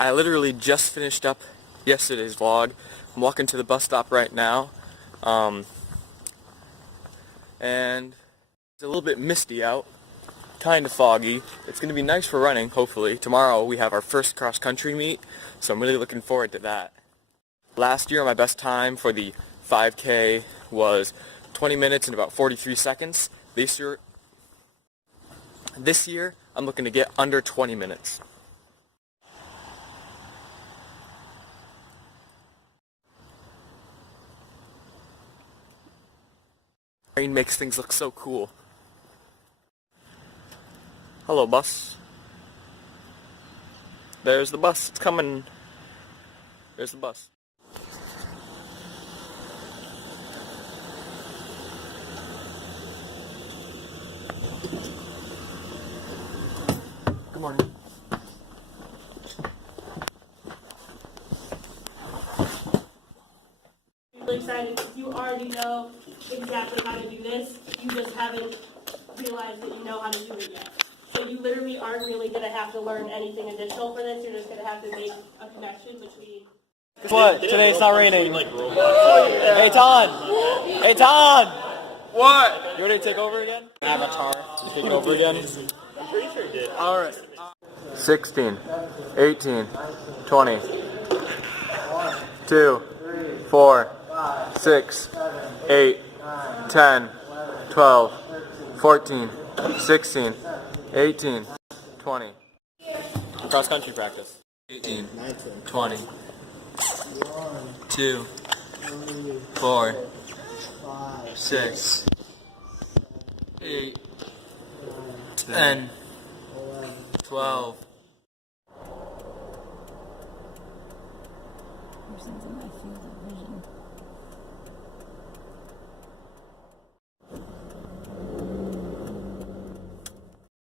I literally just finished up yesterday's vlog. I'm walking to the bus stop right now, and it's a little bit misty out, kind of foggy. It's going to be nice for running, hopefully. Tomorrow we have our first cross-country meet, so I'm really looking forward to that. Last year my best time for the 5K was 20 minutes and about 43 seconds. This year I'm looking to get under 20 minutes. Rain makes things look so cool. Hello, bus. There's the bus. It's coming. There's the bus. Good morning. Really excited. You already know exactly how to do this. You just haven't realized that you know how to do it yet. So you literally aren't really going to have to learn anything additional for this. You're just going to have to make a connection between... What? Today it's not raining. Hey, Ton! Hey, Ton! What? You ready to take over again? Avatar. You taking over again? I'm pretty sure it did. Alright. 16, 18, 20, 2, 4, 6, 8, 10, 12, 14, 16, 18, 20. Cross country practice. 18, 20, 2, 4, 6, 8, 10, 12.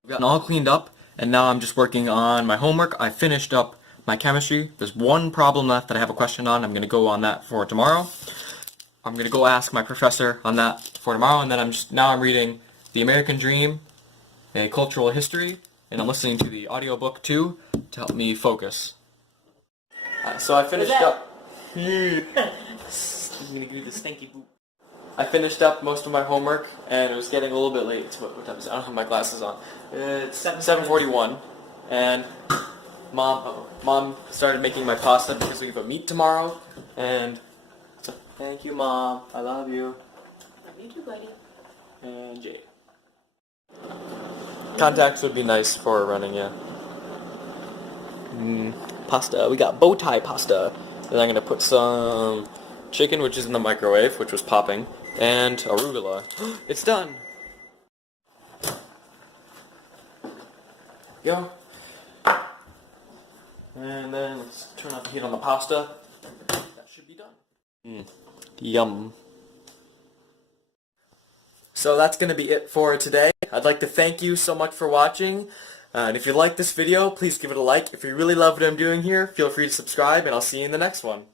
Gotten all cleaned up, and now I'm just working on my homework. I finished up my chemistry. There's one problem left that I have a question on. I'm going to go on that for tomorrow. I'm going to go ask my professor on that for tomorrow, and then I'm reading The American Dream, A Cultural History, and I'm listening to the audiobook too to help me focus. So I finished up. I'm gonna give you the stinky boot. I finished up most of my homework, and it was getting a little bit late. What time is it? I don't have my glasses on. It's 7:41, and Mom started making my pasta because we have a meet tomorrow, and so thank you, Mom. I love you. Love you too, buddy. And Jay. Contacts would be nice for running, yeah. Pasta. We got bow tie pasta. Then I'm gonna put some chicken, which is in the microwave, which was popping, and arugula. It's done. Go. And then let's turn off the heat on the pasta. That should be done. Yum. So that's going to be it for today. I'd like to thank you so much for watching. And if you like this video, please give it a like. If you really love what I'm doing here, feel free to subscribe, and I'll see you in the next one.